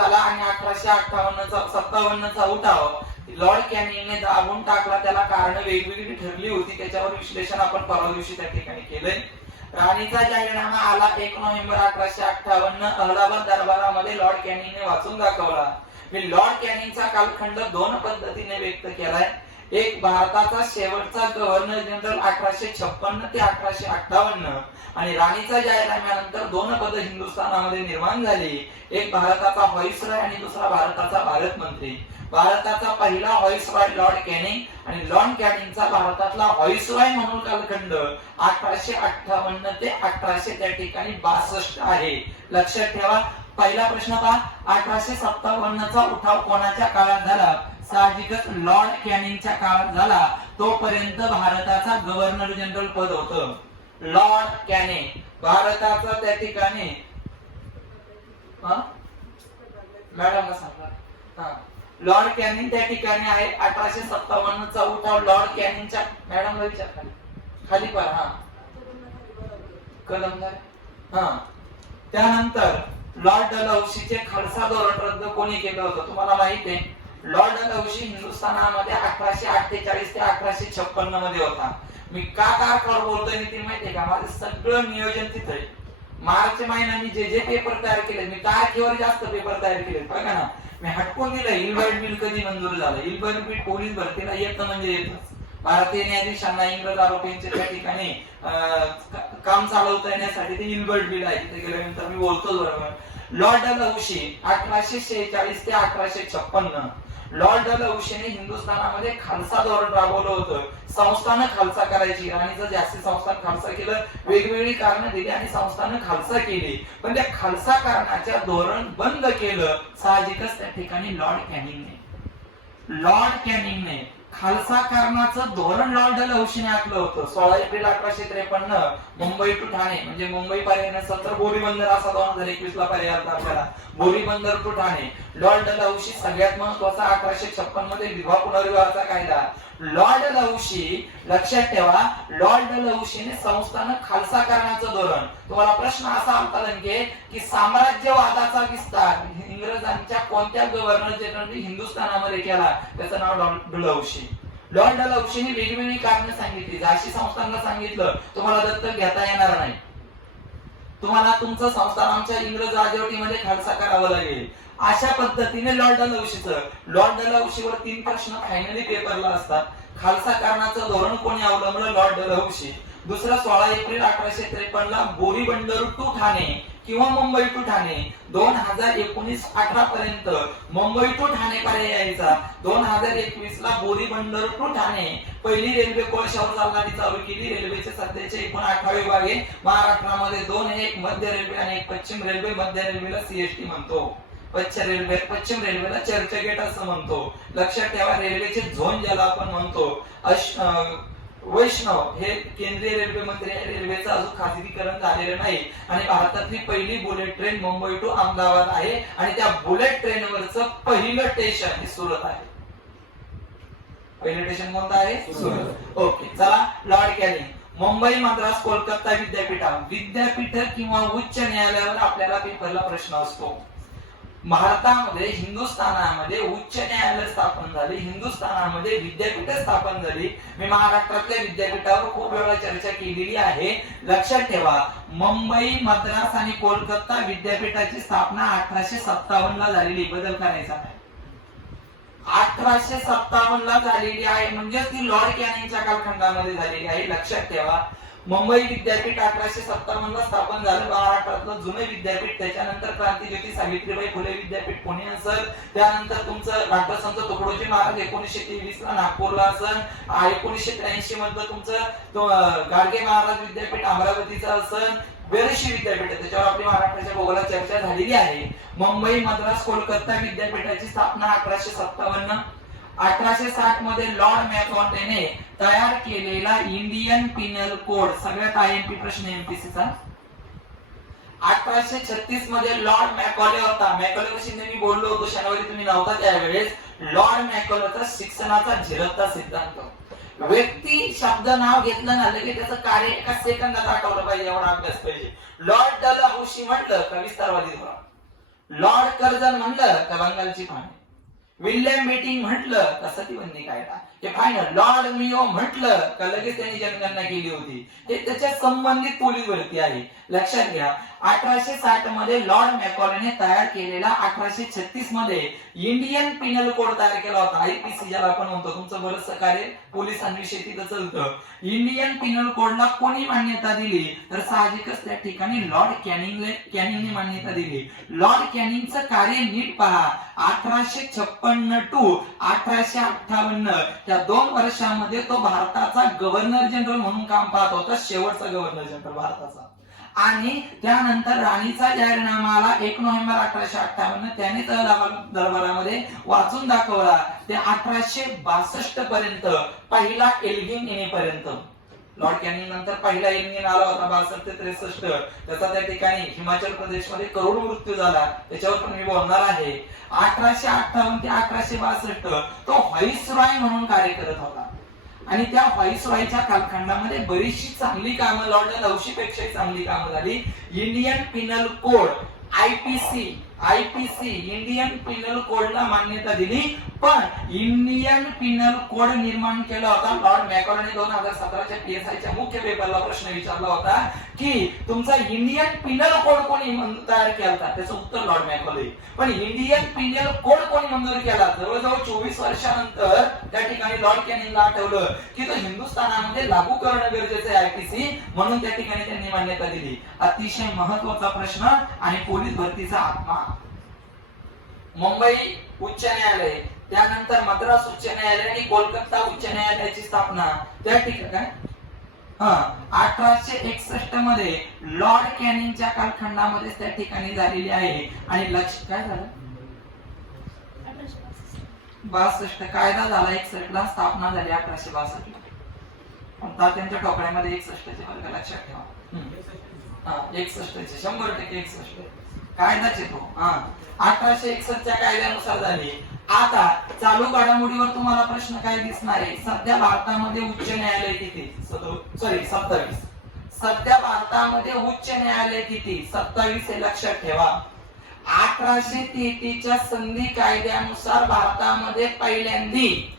झाला आणि 1857चा उठाव लॉर्ड कॅनिंगने दाबून टाकला. त्याला कारण वेगवेगळी ठरली होती, त्याच्यावर विश्लेषण आपण परवा दिवशी त्या ठिकाणी केलंय. राणीचा जाहीरनामा आला 1 नोव्हेंबर 1858 अहलाबाद दरबारामध्ये लॉर्ड कॅनिंगने वाचून दाखवला. मी लॉर्ड कॅनिंगचा कालखंड दोन पद्धतीने व्यक्त केलाय. एक भारताचा शेवटचा गव्हर्नर जनरल 1856 ते 1858 आणि राणीचा जाहीरनाम्यानंतर दोन पद हिंदुस्थानामध्ये निर्माण झाली. एक भारताचा व्हाईसरॉय आणि दुसरा भारताचा भारत मंत्री. भारताचा पहिला व्हाईसरॉय लॉर्ड कॅनिंग आणि लॉर्ड कॅनिंगचा भारतातला व्हाईसरॉय म्हणून कालखंड 1858 ते 1800 त्या ठिकाणी 62 आहे. लक्षात ठेवा. पहिला प्रश्न पहा, 1857चा उठाव कोणाच्या काळात झाला? साहजिकच लॉर्ड कॅनिंगच्या काळात झाला. तोपर्यंत भारताचा गव्हर्नर जनरल पद होतं लॉर्ड कॅनिंग. भारताचा त्या ठिकाणी मॅडमला सांगा. लॉर्ड कॅनिंग त्या ठिकाणी आहे. 1857चा उठाव लॉर्ड कॅनिंगच्या मॅडमला विचार खाली पहा. कलम त्यानंतर लॉर्ड डलहौसीचे खालसा धोरण रद्द कोणी केलं होतं? तुम्हाला माहित आहे, लॉर्ड डलहौसी हिंदुस्थानामध्ये 1848 ते 1856 मध्ये होता. मी का कारकर बोलतोय ते माहितीये का? माझं सगळं नियोजन तिथे आहे. मार्च महिन्यात मी जे पेपर तयार केले, मी तारखेवर जास्त पेपर तयार केले बघा ना. मी हटकून दिलं इल्बर्ट बिल कधी मंजूर झालं. इल्बर्ट बिल पोलीस भरतीला येतं म्हणजे येतच. भारतीय न्यायाधीशांना इंग्रज आरोपींच्या त्या ठिकाणी काम चालवता येण्यासाठी ते इल्बर्ट बिल आहे. तिथे गेल्यानंतर मी बोलतो बरोबर. लॉर्ड डलहौसी 1846 ते 1856 लॉर्ड डलहौसीने हिंदुस्थानामध्ये खालसा धोरण राबवलं होतं. संस्थानं खालसा करायची. राणीचं जास्ती संस्थान खालसा केलं, वेगवेगळी कारण दिली आणि संस्थानं खालसा केली. पण त्या खालसा करण्याच्या धोरण बंद केलं साहजिकच त्या ठिकाणी लॉर्ड कॅनिंगने खालसा करण्याचं धोरण लॉर्ड डलहौसीने आखलं होतं. 16 एप्रिल 1853 मुंबई टू ठाणे म्हणजे मुंबई पर्याय सत्र बोरीबंदर असा 2021 ला पर्याय आला आपल्याला. Boribandar to Thane. Lord Dalhousie सगळ्यात महत्वाचा 1856 मध्ये विवाह पुनर्विवाहाचा कायदा. लॉर्ड डलहौसी लक्षात ठेवा, लॉर्ड डलहौसीने संस्थानं खालसा करण्याचं धोरण. तुम्हाला प्रश्न असा आलता की साम्राज्यवादाचा विस्तार इंग्रजांच्या कोणत्या गव्हर्नर जनरलने हिंदुस्थानामध्ये केला? त्याचं नाव लॉर्ड डलहौसी. लॉर्ड डलहौसीने वेगवेगळी कारणं सांगितली. झाशी संस्थानला सांगितलं तुम्हाला दत्तक घेता येणार नाही, तुम्हाला तुमचं संस्थान आमच्या इंग्रज राजवटीमध्ये खालसा करावं लागेल. अशा पद्धतीने लॉर्ड डलहौसीवर 3 प्रश्न फायनली पेपरला असतात. खालसा करण्याचं धोरण कोणी अवलंबलं? Lord Dalhousie. दुसरा 16 एप्रिल 1853 ला बोरीबंदर टू ठाणे किंवा मुंबई टू ठाणे. 2019-18 पर्यंत मुंबई टू ठाणे पर्याय यायचा. 2021 ला बोरीबंदर टू ठाणे. पहिली रेल्वे कोळशावर चालणारी चालू केली. रेल्वेचे सध्याचे एकूण 18 विभाग आहे. महाराष्ट्रामध्ये 2 आहे, एक मध्य रेल्वे आणि एक पश्चिम रेल्वे. मध्य रेल्वेला सीएसटी म्हणतो, पश्चिम रेल्वेला चर्चगेट असं म्हणतो. लक्षात ठेवा. रेल्वेचे झोन ज्याला आपण म्हणतो. वैष्णव हे केंद्रीय रेल्वे मंत्री आहे. रेल्वेचं अजून खाजगीकरण झालेलं नाही आणि भारतातली पहिली bullet train Mumbai to Ahmedabad आहे आणि त्या बुलेट ट्रेनवरचं पहिलं स्टेशन हे सुरत आहे. पहिलं स्टेशन कोणतं आहे? सुरत. ओके, चला. लॉर्ड कॅनिंग मुंबई, मद्रास, कोलकाता विद्यापीठ किंवा उच्च न्यायालयावर आपल्याला पेपरला प्रश्न असतो. भारतामध्ये हिंदुस्थानामध्ये उच्च न्यायालय स्थापन झाले, हिंदुस्थानामध्ये विद्यापीठ स्थापन झाली. मी महाराष्ट्रातल्या विद्यापीठावर खूप वेळा चर्चा केलेली आहे. लक्षात ठेवा, मुंबई, मद्रास आणि कोलकाता विद्यापीठाची स्थापना 1857 ला झालेली. बदल करायचा नाही. 1857 ला झालेली आहे म्हणजे ती लॉर्ड कॅनिंगच्या कालखंडामध्ये झालेली आहे. लक्षात ठेवा. मुंबई विद्यापीठ 1857 ला स्थापन झालं. महाराष्ट्रातलं जुने विद्यापीठ. त्याच्यानंतर क्रांतिज्योती सावित्रीबाई फुले विद्यापीठ पुणे असेल. त्यानंतर तुमचं राष्ट्रसंत तुकडोजी महाराज 1923 ला नागपूरला असेल. 1983 मध्ये तुमचं गाडगे महाराज विद्यापीठ अमरावतीचं असेल. बरेचशी विद्यापीठ आहे, त्याच्यावर आपली महाराष्ट्राच्या भूगोलात चर्चा झालेली आहे. मुंबई, मद्रास, कोलकाता विद्यापीठाची स्थापना 1857. 1860 मध्ये लॉर्ड मॅकॉलेने तयार केलेला इंडियन पिनल कोड. सगळ्यात आयएमपी प्रश्न एमपीसीचा. 1836 मध्ये लॉर्ड मॅकॉले होता. मॅकॉले मी बोललो होतो शनिवारी, तुम्ही नव्हता त्यावेळेस. लॉर्ड मॅकॉलेचा शिक्षणाचा झिरकता सिद्धांत. व्यक्ती शब्द नाव घेतलं ना की त्याचं कार्य एका सेकंदात आठवलं पाहिजे, एवढा अभ्यास पाहिजे. लॉर्ड डलहौसी म्हटलं का विस्तारवादी धोरण. लॉर्ड कर्झन म्हणलं का बंगालची पाणी, विल्यम बेटिंग म्हटलं का सतीबंदी कायदा, हे फायनल लॉर्ड मिओ म्हटलं का लगेच त्यांनी जनगणना केली होती. हे त्याच्या संबंधित पोलीस भरती आहे. लक्षात घ्या 1860 मध्ये लॉर्ड मॅकॉलेने तयार केलेला 1836 मध्ये इंडियन पिनल कोड तयार केला होता. आयपीसी ज्याला आपण म्हणतो. तुमचं बरंचसं कार्य पोलिसांविषयी तिथं चालतं. इंडियन पिनल कोडला कोणी मान्यता दिली तर साहजिकच त्या ठिकाणी लॉर्ड कॅनिंगने मान्यता दिली. लॉर्ड कॅनिंगचं कार्य नीट पहा. 1856 टू 1858 या 2 वर्षांमध्ये तो भारताचा गव्हर्नर जनरल म्हणून काम पाहत होता. शेवटचा गव्हर्नर जनरल भारताचा. आणि त्यानंतर राणीचा जाहीरनामा आला 1 नोव्हेंबर 1858 त्याने दरबारामध्ये वाचून दाखवला. ते 1862 पर्यंत पहिला एल्गिन येण्यापर्यंत. लॉर्ड कॅनिंग नंतर पहिला एल्गिन आला होता 62 ते 63. त्याचा त्या ठिकाणी हिमाचल प्रदेशमध्ये करोड मृत्यू झाला. त्याच्यावर पण मी बोलणार आहे. 1858 ते 1862 तो व्हाईसरॉय म्हणून कार्य करत होता. आणि त्या व्हाईसरॉयच्या कालखंडामध्ये बरीचशी चांगली कामं, लॉर्ड डलहौसी पेक्षा चांगली कामं झाली. Indian Pinal code IPC Indian Pinal कोडला मान्यता दिली. पण इंडियन पिनल कोड निर्माण केला होता लॉर्ड मॅकॉलेने 2017च्या पीएसआयच्या मुख्य पेपरला प्रश्न विचारला होता की तुमचा इंडियन पिनल कोड कोणी तयार केला होता. त्याचं उत्तर लॉर्ड मॅकॉले. पण इंडियन पिनल कोड कोणी मंजूर केला. जवळजवळ 24 वर्षानंतर त्या ठिकाणी लॉर्ड कॅनिंगला आठवलं की तो हिंदुस्थानामध्ये लागू करणं गरजेचं आहे आयपीसी. म्हणून त्या ठिकाणी त्यांनी मान्यता दिली. अतिशय महत्वाचा प्रश्न आणि पोलीस भरतीचा आत्मा. मुंबई उच्च न्यायालय, त्यानंतर मद्रास उच्च न्यायालय आणि कोलकाता उच्च न्यायालयाची स्थापना त्या ठिकाणी 1861 मध्ये लॉर्ड कॅनिंगच्या कालखंडामध्ये त्या ठिकाणी झालेली आहे. आणि लक्ष काय झालं 62 कायदा झाला 61 ला, स्थापना झाली 1862 ला. त्यांच्या टोकड्यामध्ये 61 चे वर्ग लक्षात ठेवा. 61 चे 100% 61 कायदाचे तो 1861 च्या कायद्यानुसार झाली. आता चालू घडामोडीवर तुम्हाला प्रश्न काय दिसणार आहे. सध्या भारतामध्ये उच्च न्यायालय किती? 27. सध्या भारतामध्ये उच्च न्यायालय किती? 27 हे लक्षात ठेवा. 1833 च्या संधी कायद्यानुसार भारतामध्ये पहिल्यांदी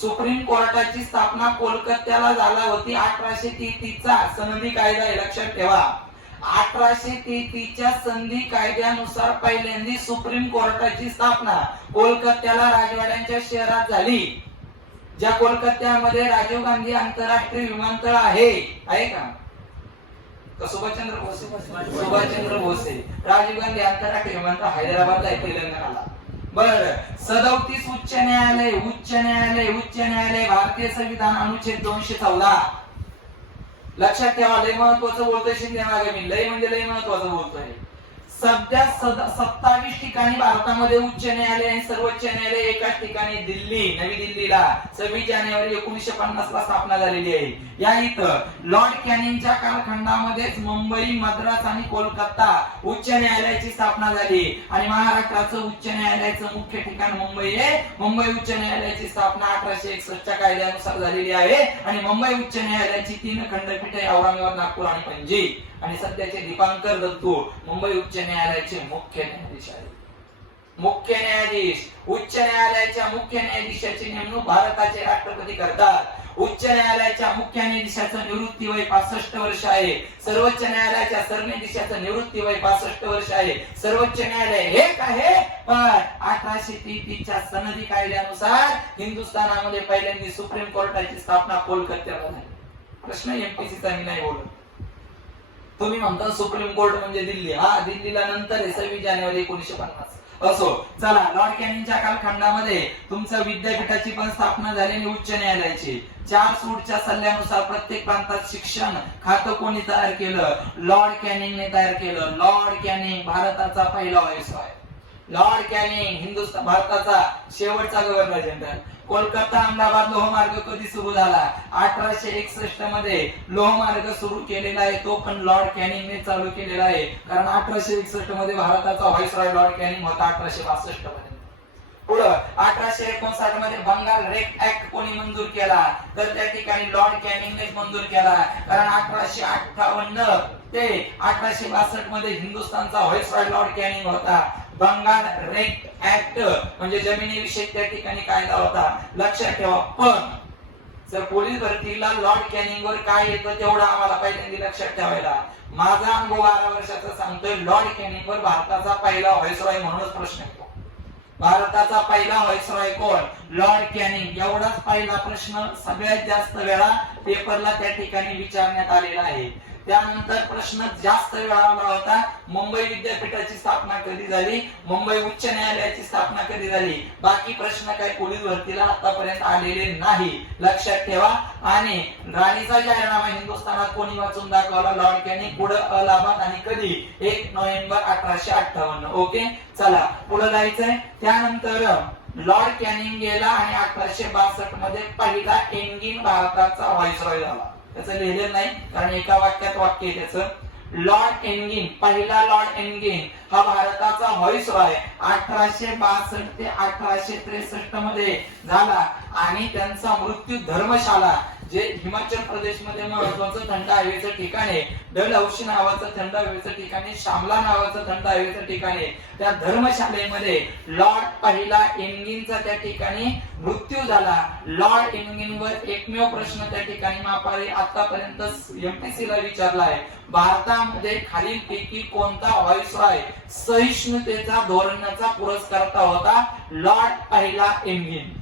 सुप्रीम कोर्टाची स्थापना कोलकात्याला झाली होती. 1833 चा सनदी कायदा हे लक्षात ठेवा. 1833 च्या संधी कायद्यानुसार पहिल्यांदी सुप्रीम कोर्टाची स्थापना कोलकात्याला राजवाड्यांच्या शहरात झाली. ज्या कोलकात्यामध्ये राजीव गांधी आंतरराष्ट्रीय विमानतळ आहे का? सुभाषचंद्र भोसे राजीव गांधी आंतरराष्ट्रीय विमानतळ हैदराबादला आहे तेलंगणाला. बर 37 उच्च न्यायालय भारतीय संविधान अनुच्छेद 214. लक्षात ठेवा. लय महत्वाचं बोलतोय शिंदे मागे मी. लय म्हणजे लय महत्वाचं बोलतोय. सध्या 27 ठिकाणी भारतामध्ये उच्च न्यायालय आणि सर्वोच्च न्यायालय एकाच ठिकाणी नवी दिल्लीला 26 जानेवारी 1950 ला स्थापना झालेली आहे. या इथं लॉर्ड कॅनिंगच्या कालखंडामध्येच मुंबई, मद्रास आणि कोलकाता उच्च न्यायालयाची स्थापना झाली. आणि महाराष्ट्राचं उच्च न्यायालयाचं मुख्य ठिकाण मुंबई आहे. मुंबई उच्च न्यायालयाची स्थापना 1861 च्या कायद्यानुसार झालेली आहे. आणि मुंबई उच्च न्यायालयाची 3 खंडपीठे औरंगाबाद, नागपूर आणि पणजी. आणि सध्याचे दीपांकर दत्तू मुंबई उच्च न्यायालयाचे मुख्य न्यायाधीश आहेत. मुख्य न्यायाधीश उच्च न्यायालयाच्या मुख्य न्यायाधीशाची नेमणूक भारताचे राष्ट्रपती करतात. उच्च न्यायालयाच्या मुख्य न्यायाधीशाचं निवृत्ती वय 65 वर्ष आहे. सर्वोच्च न्यायालयाच्या सरन्यायाधीशाचं निवृत्ती वय 65 वर्ष आहे. सर्वोच्च न्यायालय एक आहे. पण 1833 च्या सनदी कायद्यानुसार हिंदुस्थानामध्ये पहिल्यांदा सुप्रीम कोर्टाची स्थापना कोलकात्याला झाली. प्रश्न एमपीसीचा मी नाही बोलत. तुम्ही म्हणता सुप्रीम कोर्ट म्हणजे दिल्ली. दिल्लीला नंतर 26 जानेवारी 1950. असो चला. लॉर्ड कॅनिंगच्या कालखंडामध्ये तुमच्या विद्यापीठाची पण स्थापना झाली आणि उच्च न्यायालयाची 4 सूटच्या सल्ल्यानुसार प्रत्येक प्रांतात शिक्षण खातं कोणी तयार केलं? लॉर्ड कॅनिंगने तयार केलं. लॉर्ड कॅनिंग भारताचा पहिला व्हाईसरॉय. लॉर्ड कॅनिंग हिंदुस्थान भारताचा शेवटचा गव्हर्नर जनरल. कोलकाता अहमदाबाद लोहमार्ग कधी सुरू झाला? 1861 मध्ये लोहमार्ग सुरू केलेला आहे. तो पण लॉर्ड कॅनिंगने चालू केलेला आहे. कारण 1861 मध्ये भारताचा व्हाईसरॉय लॉर्ड कॅनिंग होता. 1862 पर्यंत. पुढं 1859 मध्ये बंगाल रेट ऍक्ट कोणी मंजूर केला? तर त्या ठिकाणी लॉर्ड कॅनिंगनेच मंजूर केला. कारण 1858 ते 1862 मध्ये हिंदुस्थानचा व्हाईसरॉय लॉर्ड कॅनिंग होता. बंगाल रेट ऍक्ट म्हणजे जमिनीविषयी त्या ठिकाणी कायदा होता, लक्षात ठेवा. पण जर पोलीस भरतीला लॉर्ड कॅनिंग वर काय येतं तेवढं आम्हाला पहिल्यांदा लक्षात ठेवायला. माझा अनुभव 12 वर्षाचा सांगतोय, लॉर्ड कॅनिंग वर भारताचा पहिला व्हाईसरॉय म्हणूनच प्रश्न येतो. भारताचा पहिला व्हाईसरॉय कोण? Lord Canning. एवढाच पहिला प्रश्न सगळ्यात जास्त वेळा पेपरला त्या ठिकाणी विचारण्यात आलेला आहे. त्यानंतर प्रश्न जास्त वेळा आला होता, मुंबई विद्यापीठाची स्थापना कधी झाली, मुंबई उच्च न्यायालयाची स्थापना कधी झाली. बाकी प्रश्न काही पोलीस भरतीला आतापर्यंत आलेले नाही, लक्षात ठेवा. आणि राणीचा जाहीरनामा हिंदुस्थानात कोणी वाचून दाखवला? Lord Canning. पुढे अलाहाबाद आणि कधी? 1 नोव्हेंबर 1858. ओके, चला पुढे जायचंय. त्यानंतर लॉर्ड कॅनिंग गेला आणि 1862 मध्ये पहिला एंगिन भारताचा व्हाईसरॉय झाला. त्याचं लिहिलेलं नाही कारण एका वाक्यात वाक्य आहे त्याचं. लॉर्ड एंगिन, पहिला लॉर्ड एंगिन हा भारताचा व्हाईसरॉय 1862 ते 1863 मध्ये झाला आणि त्यांचा मृत्यू धर्मशाला, जे हिमाचल प्रदेश मध्ये महत्वाचं थंड हवेचं ठिकाण आहे, डलहौसी नावाचं थंड हवेचं ठिकाण आहे, शामला नावाचं थंड हवेचं ठिकाण आहे, त्या धर्मशालेमध्ये लॉर्ड पहिला एंगिनचा त्या ठिकाणी मृत्यू झाला. लॉर्ड एंगिन वर एकमेव प्रश्न त्या ठिकाणी मापारी आतापर्यंत एमपीसी ला विचारला आहे, भारतामध्ये खालीलपैकी कोणता व्हाईसरॉय सहिष्णुतेचा धोरणाचा पुरस्कर्ता होता? लॉर्ड पहिला एंगिन.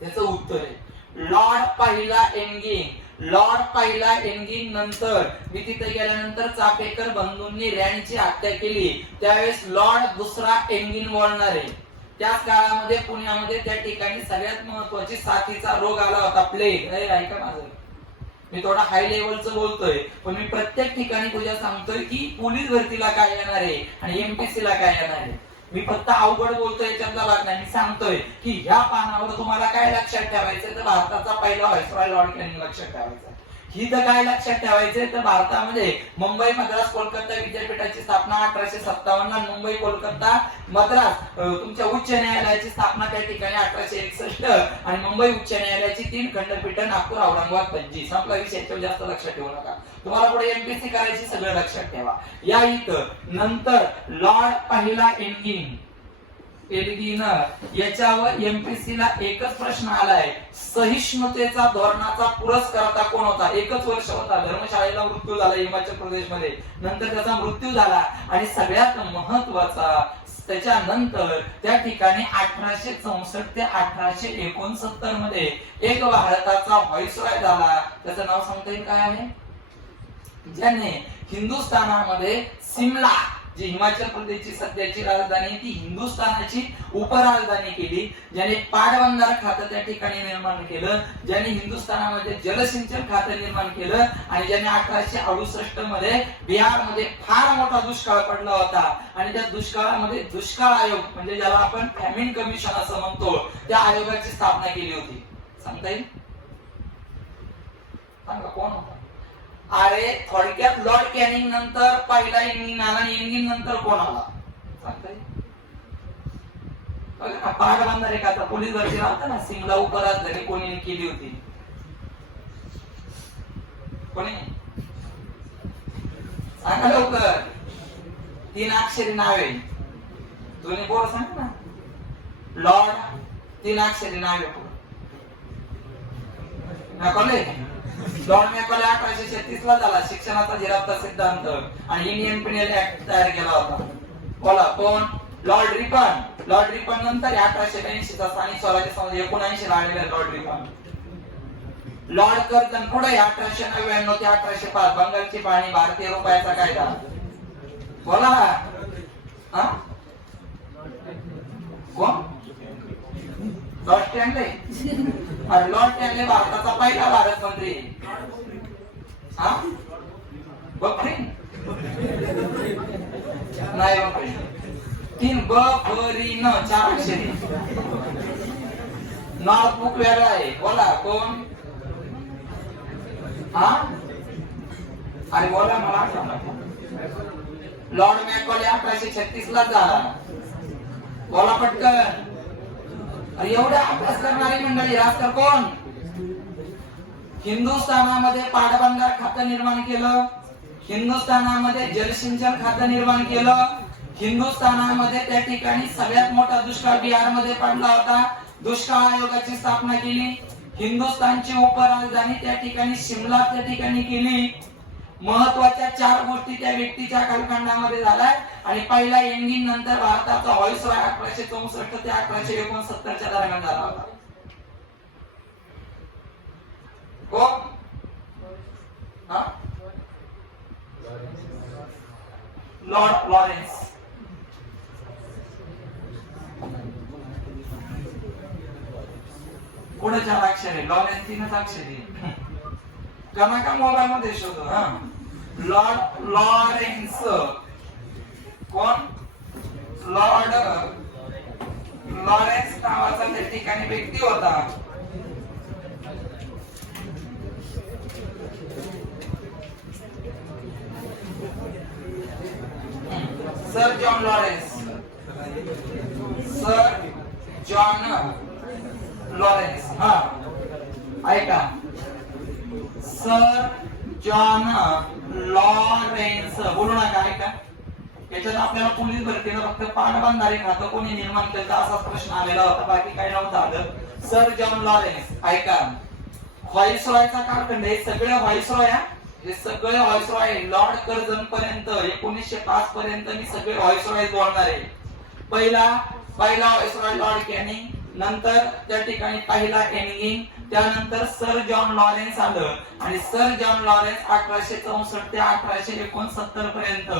त्याचं उत्तर आहे लॉर्ड पहिला एंगिन. लॉर्ड पहिला एंगिन नंतर मी तिथे गेल्यानंतर चापेकर बंधूंनी रॅनची हत्या केली, त्यावेळेस लॉर्ड दुसरा एंगिन बोलणार आहे. त्याच काळामध्ये पुण्यामध्ये त्या ठिकाणी सगळ्यात महत्वाची साथीचा रोग आला होता, प्लेग. ऐका माझं, मी थोडा हाय लेवलचं बोलतोय पण मी प्रत्येक ठिकाणी तुझ्या सांगतोय की पोलीस भरतीला काय येणार आहे आणि एमपीसी ला काय येणार आहे. मी फक्त अवघड बोलतोय याच्यातला भाग नाही, मी सांगतोय की ह्या पानावर तुम्हाला काय लक्षात ठेवायचंय तर भारताचा पहिला व्हाईसरॉय लॉर्ड कॅनिंग लक्षात ठेवायचा. ही तर काय लक्षात ठेवायचंय तर भारतामध्ये मुंबई मद्रास कोलकाता विद्यापीठाची स्थापना 1857, मुंबई कोलकाता मद्रास तुमच्या उच्च न्यायालयाची स्थापना त्या ठिकाणी 1861 आणि मुंबई उच्च न्यायालयाची 3 खंडपीठ नागपूर औरंगाबाद पणजी. संपला विषय, याच्यावर जास्त लक्षात ठेवू नका. तुम्हाला पुढे एमपीसी करायची, सगळं लक्षात ठेवा. या इथं नंतर लॉर्ड पहिला एंगिन याच्यावर एमपीसी ला एकच प्रश्न आलाय, सहिष्णुतेचा धोरणाचा पुरस्कर्ता कोण होता? एकच वर्ष होता, धर्मशाळेला मृत्यू झाला हिमाचल प्रदेश मध्ये, नंतर त्याचा मृत्यू झाला. आणि सगळ्यात महत्वाचा त्याच्यानंतर त्या ठिकाणी 1864 ते 1869 मध्ये एक भारताचा व्हाईसरॉय झाला. त्याचं नाव सांगता येईल काय आहे? ज्याने हिंदुस्थानामध्ये सिमला, जी हिमाचल प्रदेशची सध्याची राजधानी, ती हिंदुस्थानाची उपराजधानी केली. ज्याने पाटबंधार खातं त्या ठिकाणी निर्माण केलं, ज्याने हिंदुस्थानामध्ये जलसिंचन खातं निर्माण केलं आणि ज्याने 1868 मध्ये बिहारमध्ये फार मोठा दुष्काळ पडला होता आणि त्या दुष्काळामध्ये दुष्काळ आयोग म्हणजे ज्याला आपण फॅमिन कमिशन असं म्हणतो, त्या आयोगाची स्थापना केली होती. सांगता येईल? सांगा कोण होता? अरे थोडक्यात लॉर्ड कॅनिंग नंतर पहिला एंगिन आला आणि एंगिन नंतर कोण आला? सांगता येईल? पाटबंधार एक आता पोलीस भरती राहता ना, सिमला उपराजधानी कोणी केली होती? कोणी? सांगा लवकर. 3 अक्षरी नाव आहे, दोन्ही पोरं सांग ना. लॉर्ड 3 अक्षरी नाव आहे. मॅकॉले, लॉर्ड मॅकॉले 1836 ला झाला, शिक्षणाचा झिरापता सिद्धांत आणि इंडियन पिनल ऍक्ट तयार केला होता. बोला कोण? Lord Ripon. लॉर्ड रिपन नंतर 1882 चा स्थानिक स्वराज्य संस्था 79 ला आलेला लॉर्ड रिपन. लॉर्ड कर्जन पुढे 1899 ते 1805 बंगालची पाहणी, भारतीय रुपयाचा कायदा. बोला हा कोण? Lord Stanley. अरे लॉर्ड स्टॅनले भारताचा पहिला भारत मंत्री. हा बफरीन नाही, बफरीन 3 बफरीन 4 अक्षरी. नॉर्थ बुक वेगळा आहे. बोला कोण? हा अरे बोला मला. लॉर्ड मॅकॉले 1836 ला झाला. बोला पटकन. एवढा अभ्यास करणारी मंडळी. राजकर कोण? हिंदुस्थानामध्ये पाटबंधार खातं निर्माण केलं, हिंदुस्थानामध्ये जलसिंचन खातं निर्माण केलं, हिंदुस्थानामध्ये त्या ठिकाणी सगळ्यात मोठा दुष्काळ बिहारमध्ये पडला होता. दुष्काळ आयोगाची स्थापना केली. हिंदुस्थानची उपराजधानी त्या ठिकाणी शिमला त्या ठिकाणी केली. महत्वाच्या 4 गोष्टी त्या व्यक्तीच्या कालखंडामध्ये झाल्या. आणि पहिला एंगिन नंतर भारताचा व्हाईसरॉय 1864 ते 1869 च्या दरम्यान झाला होता. Lord Lawrence. पुढे 4 अक्षरे लॉरेन्स 3च अक्षरे का मोबाईल मध्ये शोधू. लॉर्ड लॉरेन्स कोण? लॉर्ड लॉरेन्स नावाचा त्या ठिकाणी व्यक्ती होता. Sir John Lawrence. Sir John Lawrence. ऐका, सर जॉन लॉरेन्स बोलू नका. ऐका, याच्यात आपल्याला पोलीस भरतीला फक्त पाटबंधारे खातं कोणी निर्माण केलं असाच प्रश्न आलेला होता, बाकी काही नव्हतं आलं. Sir John Lawrence. ऐका, व्हाईसरॉयचा कालखंड हे सगळे व्हाईसरॉय हे सगळे व्हाईसरॉय लॉर्ड कर्झन पर्यंत 1905 पर्यंत मी सगळे व्हाईसरॉय बोलणार आहे. पहिला व्हाईसरॉय लॉर्ड कॅनिंग, नंतर त्या ठिकाणी पहिला एनगिन, त्यानंतर सर जॉन लॉरेन्स आलं. आणि सर जॉन लॉरेन्स 1864 ते 1869 पर्यंत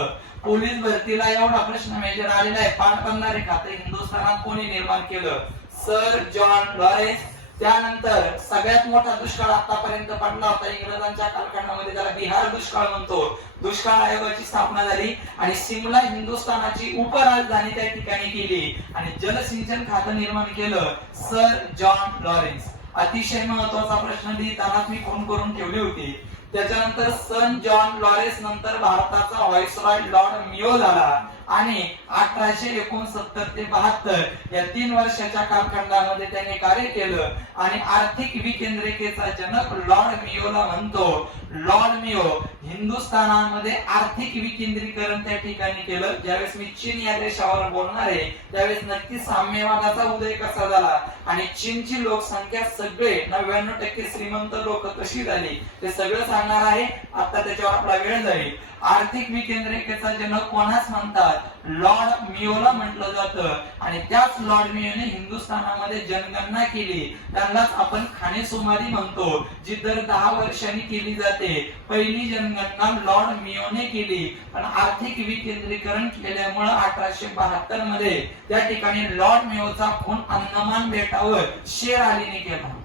पोलीस भरतीला एवढा प्रश्न मेजर आलेला आहे. पाटबंधारे खाते हिंदुस्थानात कोणी निर्माण केलं? Sir John Lawrence. त्यानंतर सगळ्यात मोठा दुष्काळ आतापर्यंत पडला होता इंग्रजांच्या कालखंडामध्ये, त्याला बिहार दुष्काळ म्हणतो. दुष्काळ आयोगाची स्थापना झाली आणि शिमला हिंदुस्थानाची उपराजधानी त्या ठिकाणी केली आणि जलसिंचन खातं निर्माण केलं सर जॉन लॉरेन्स. अतिशय महत्वाचा प्रश्न लिहिताना मी फोन करून ठेवली होती. त्याच्यानंतर सन जॉन लॉरेन्स नंतर भारताचा व्हाईसरॉय लॉर्ड मियो झाला आणि 1869 ते 72 या 3 वर्षाच्या कालखंडामध्ये त्याने कार्य केलं आणि आर्थिक विकेंद्रितेचा जनक लॉर्ड मियोला म्हणतो. लॉर्ड मियो हिंदुस्थानामध्ये आर्थिक विकेंद्रीकरण त्या ठिकाणी केलं. ज्यावेळेस मी चीन या देशावर बोलणार आहे त्यावेळेस नक्की साम्यवादाचा उदय कसा झाला आणि चीनची लोकसंख्या सगळे 99% श्रीमंत लोक कशी झाली ते सगळं सांगणार आहे. आता त्याच्यावर आपला वेळ जाईल. आर्थिक विकेंद्रितेचा जनक कोणास म्हणतात? लॉर्ड मियोला म्हटलं जातं आणि त्याच लॉर्ड मियोने हिंदुस्थानामध्ये जनगणना केली. त्यांनाच आपण खानेसुमारी म्हणतो, जी दर 10 वर्षांनी केली जाते. पहिली जनगणना लॉर्ड मियोने केली पण आर्थिक विकेंद्रीकरण केल्यामुळे 1872 मध्ये त्या ठिकाणी लॉर्ड मियोचा खून अंदमान बेटावर शेर अलीने केला.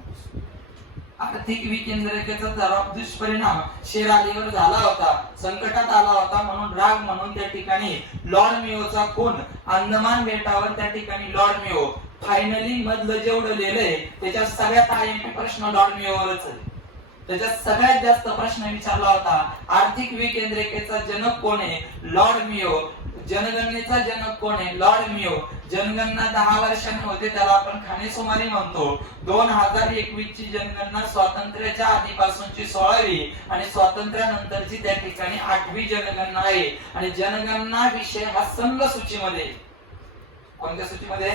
आर्थिक विकेंद्रितेचा जरा दुष्परिणाम शेर अलीवर झाला होता, संकटात आला होता, म्हणून राग म्हणून त्या ठिकाणी लॉर्ड मियोचा खून अंदमान बेटावर त्या ठिकाणी लॉर्ड मियो. फायनली मधलं जेवढं लिहिलंय त्याच्यात सगळ्यात आयएमपी प्रश्न लॉर्ड मियोवरच आहे. त्याच्यात सगळ्यात जास्त प्रश्न विचारला होता आर्थिक विकेंद्रितेचा जनक कोण आहे? लॉर्ड मियो. जनगणनेचा जनक कोण आहे? लॉर्ड मियो. जनगणना 10 वर्षांनी होते, त्याला आपण खानेसुमारी म्हणतो. 2021 ची जनगणना स्वातंत्र्याच्या आधीपासूनची 16वी आणि स्वातंत्र्यानंतरची त्या ठिकाणी 8वी जनगणना आहे. आणि जनगणना विषय हा संघ सूचीमध्ये, कोणत्या सूचीमध्ये?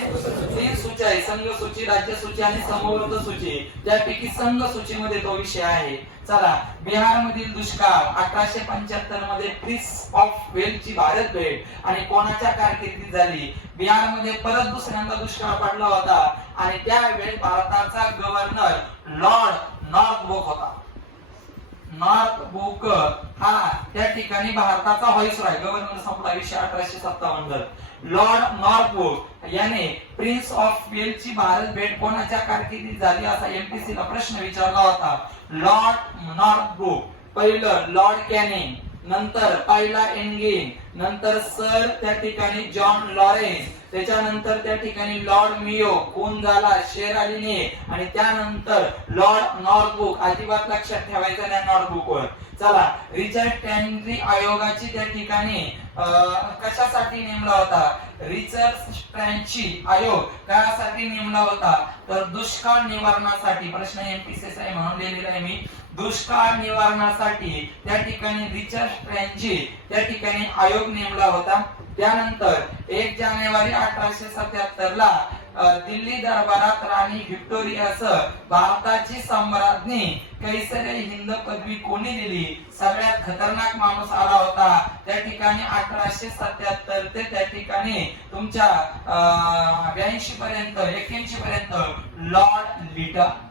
3 सूची आहे, संघ सूची, राज्य सूची आणि समवर्त सूची. त्यापैकी संघ सूचीमध्ये तो विषय आहे. चला, बिहार मधील दुष्काळ 1875 मध्ये प्रिन्स ऑफ वेल्सची भारत भेट आणि कोणाच्या कारकिर्दीत झाली? बिहार मध्ये परत दुसऱ्यांदा दुष्काळ पडला होता आणि त्यावेळेस भारताचा गव्हर्नर लॉर्ड नॉर्थब्रुक होता. नॉर्थब्रुक हा त्या ठिकाणी भारताचा व्हाईसरॉय, गव्हर्नर संपला विषय 1857. लॉर्ड नॉर्थब्रुक याने प्रिन्स ऑफ वेल्सची भारत भेट कोणाच्या कारकिर्दीत झाली असा एमपीसी ला प्रश्न विचारला होता. लॉर्ड नॉर्थब्रुक, पहिलं लॉर्ड कॅनिंग, नंतर पहिला एनगिन, नंतर सर त्या ठिकाणी जॉन लॉरेन्स, त्याच्यानंतर त्या ठिकाणी लॉर्ड मियो खून झाला शेर अलीने आणि त्यानंतर लॉर्ड नॉर्थब्रुक. अजिबात लक्षात ठेवायचं नाही नॉर्थब्रुक वर. चला, रिचर्ड स्टॅनली आयोगाची त्या ठिकाणी कशासाठी नेमला होता? रिचर्ड स्टॅनली आयोग कशासाठी नेमला होता? तर दुष्काळ निवारणासाठी. प्रश्न एमपीसीएस आहे म्हणून लिहिलेला आहे मी. दुष्काळ निवारणासाठी त्या ठिकाणी रिचर्ड स्टॅनली त्या ठिकाणी आयोग नेमला होता. त्यानंतर 1 जानेवारी 1877 ला दिल्ली दरबारात राणी व्हिक्टोरियासह भारताची सम्राज्ञी कैसर हिंद पदवी कोणी दिली? सगळ्यात खतरनाक माणूस आला होता त्या ठिकाणी 1877 ते त्या ठिकाणी तुमच्या 82 पर्यंत 81 पर्यंत लॉर्ड लिटन.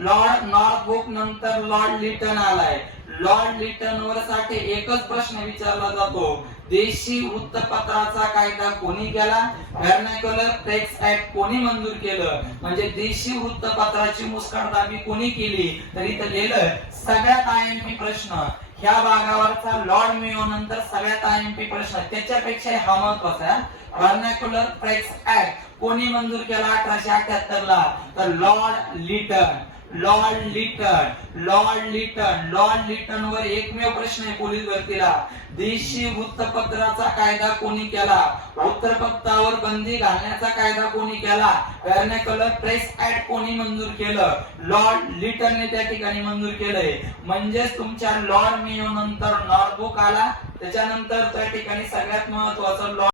लॉर्ड नॉर्थब्रुक नंतर लॉर्ड लिटन आलाय. लॉर्ड लिटन वर साठी एकच प्रश्न विचारला जातो, देशी वृत्तपत्राचा कायदा कोणी केला? व्हर्नाक्युलर प्रेस ऍक्ट कोणी मंजूर केलं? म्हणजे देशी वृत्तपत्राची मुस्कटदाबी कोणी केली? तर इथं लिहिलं सगळ्यात आयएमपी प्रश्न ह्या भागावरचा लॉर्ड मेयो नंतर सगळ्यात आयएमपी प्रश्न त्याच्यापेक्षा हा महत्वाचा आहे. व्हर्नाक्युलर प्रेस ऍक्ट कोणी मंजूर केला 1878 ला? तर Lord Lytton. Lord Lytton. Lord Lytton. Lord Lytton वर एकमेव प्रश्न आहे पोलीस भरतीला, देशी वृत्तपत्राचा कायदा कोणी केला? वृत्तपत्रावर बंदी घालण्याचा कायदा कोणी केला? व्हर्नाक्युलर प्रेस ऍक्ट कोणी मंजूर केलं? लॉर्ड लिटनने त्या ठिकाणी मंजूर केलंय. म्हणजेच तुमच्या लॉर्ड मेयो नंतर नॉर्थब्रुक आला, त्याच्यानंतर त्या ठिकाणी सगळ्यात महत्वाचं लॉर्ड